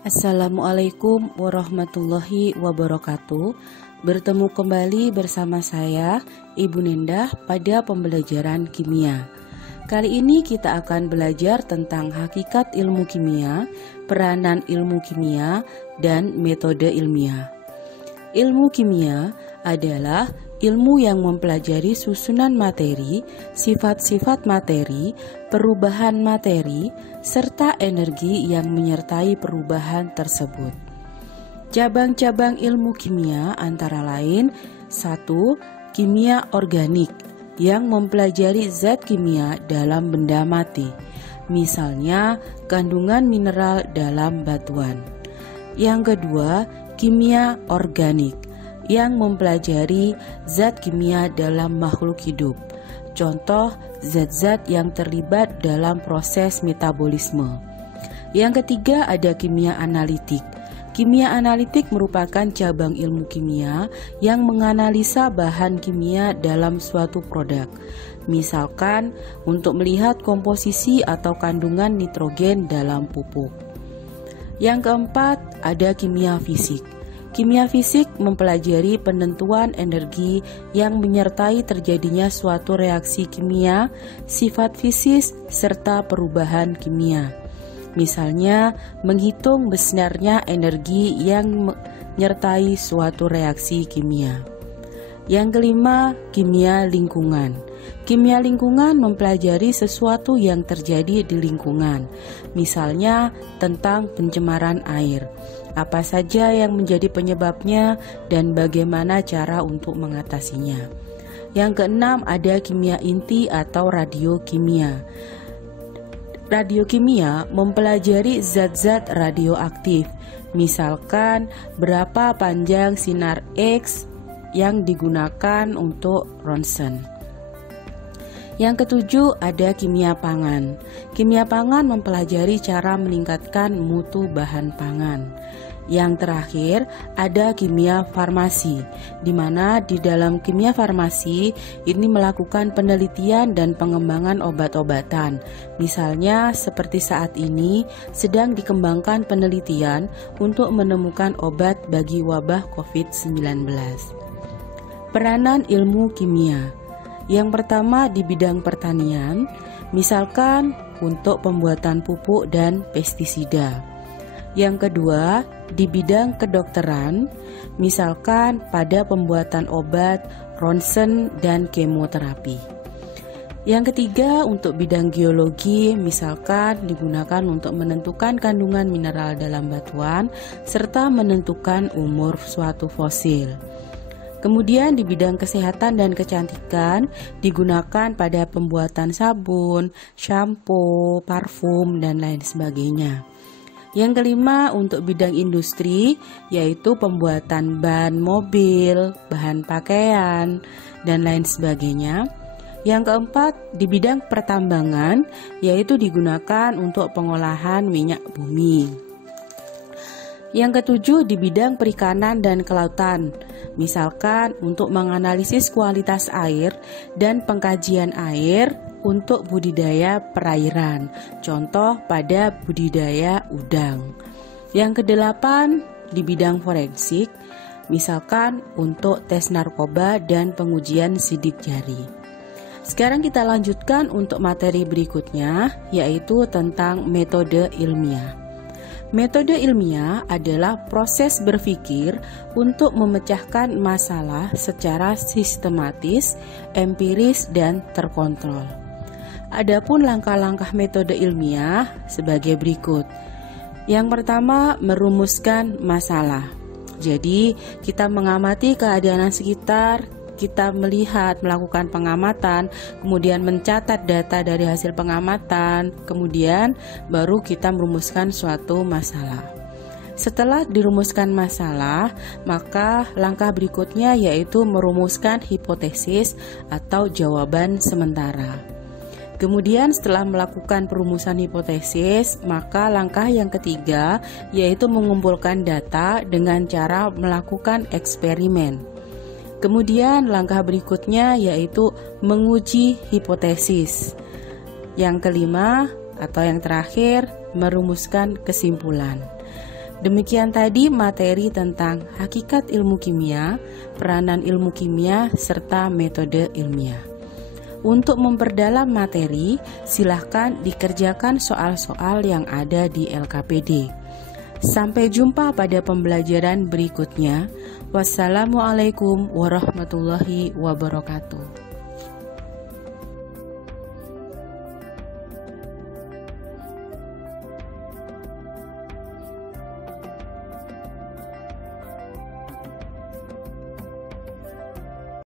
Assalamualaikum warahmatullahi wabarakatuh. Bertemu kembali bersama saya, Ibu Nendah, pada pembelajaran kimia. Kali ini kita akan belajar tentang hakikat ilmu kimia, peranan ilmu kimia, dan metode ilmiah. Ilmu kimia adalah ilmu yang mempelajari susunan materi, sifat-sifat materi, perubahan materi, serta energi yang menyertai perubahan tersebut. Cabang-cabang ilmu kimia antara lain 1. Kimia organik yang mempelajari zat kimia dalam benda mati, misalnya kandungan mineral dalam batuan. Yang kedua, kimia organik yang mempelajari zat kimia dalam makhluk hidup. Contoh, zat-zat yang terlibat dalam proses metabolisme. Yang ketiga, ada kimia analitik. Kimia analitik merupakan cabang ilmu kimia yang menganalisa bahan kimia dalam suatu produk. Misalkan, untuk melihat komposisi atau kandungan nitrogen dalam pupuk. Yang keempat, ada kimia fisik. Kimia fisik mempelajari penentuan energi yang menyertai terjadinya suatu reaksi kimia, sifat fisis, serta perubahan kimia. Misalnya, menghitung besarnya energi yang menyertai suatu reaksi kimia. Yang kelima, kimia lingkungan. Kimia lingkungan mempelajari sesuatu yang terjadi di lingkungan, misalnya tentang pencemaran air. Apa saja yang menjadi penyebabnya dan bagaimana cara untuk mengatasinya. Yang keenam, ada kimia inti atau radiokimia. Radiokimia mempelajari zat-zat radioaktif, misalkan berapa panjang sinar X yang digunakan untuk ronsen. Yang ketujuh, ada kimia pangan. Kimia pangan mempelajari cara meningkatkan mutu bahan pangan. Yang terakhir, ada kimia farmasi, di mana di dalam kimia farmasi ini melakukan penelitian dan pengembangan obat-obatan. Misalnya seperti saat ini sedang dikembangkan penelitian untuk menemukan obat bagi wabah COVID-19. Peranan ilmu kimia. Yang pertama di bidang pertanian, misalkan untuk pembuatan pupuk dan pestisida. Yang kedua, di bidang kedokteran, misalkan pada pembuatan obat, ronsen, dan kemoterapi. Yang ketiga, untuk bidang geologi, misalkan digunakan untuk menentukan kandungan mineral dalam batuan, serta menentukan umur suatu fosil. Kemudian di bidang kesehatan dan kecantikan digunakan pada pembuatan sabun, shampoo, parfum, dan lain sebagainya. Yang kelima, untuk bidang industri, yaitu pembuatan ban mobil, bahan pakaian, dan lain sebagainya. Yang keempat, di bidang pertambangan, yaitu digunakan untuk pengolahan minyak bumi. Yang ketujuh, di bidang perikanan dan kelautan, misalkan untuk menganalisis kualitas air dan pengkajian air untuk budidaya perairan, contoh pada budidaya udang. Yang kedelapan, di bidang forensik, misalkan untuk tes narkoba dan pengujian sidik jari. Sekarang kita lanjutkan untuk materi berikutnya, yaitu tentang metode ilmiah. Metode ilmiah adalah proses berpikir untuk memecahkan masalah secara sistematis, empiris, dan terkontrol. Adapun langkah-langkah metode ilmiah sebagai berikut. Yang pertama, merumuskan masalah. Jadi, kita mengamati keadaan sekitar, kita melakukan pengamatan, kemudian mencatat data dari hasil pengamatan, kemudian baru kita merumuskan suatu masalah. Setelah dirumuskan masalah, maka langkah berikutnya yaitu merumuskan hipotesis atau jawaban sementara. Kemudian setelah melakukan perumusan hipotesis, maka langkah yang ketiga yaitu mengumpulkan data dengan cara melakukan eksperimen. Kemudian langkah berikutnya yaitu menguji hipotesis. Yang kelima atau yang terakhir, merumuskan kesimpulan. Demikian tadi materi tentang hakikat ilmu kimia, peranan ilmu kimia, serta metode ilmiah. Untuk memperdalam materi, silahkan dikerjakan soal-soal yang ada di LKPD. Sampai jumpa pada pembelajaran berikutnya. Wassalamualaikum warahmatullahi wabarakatuh.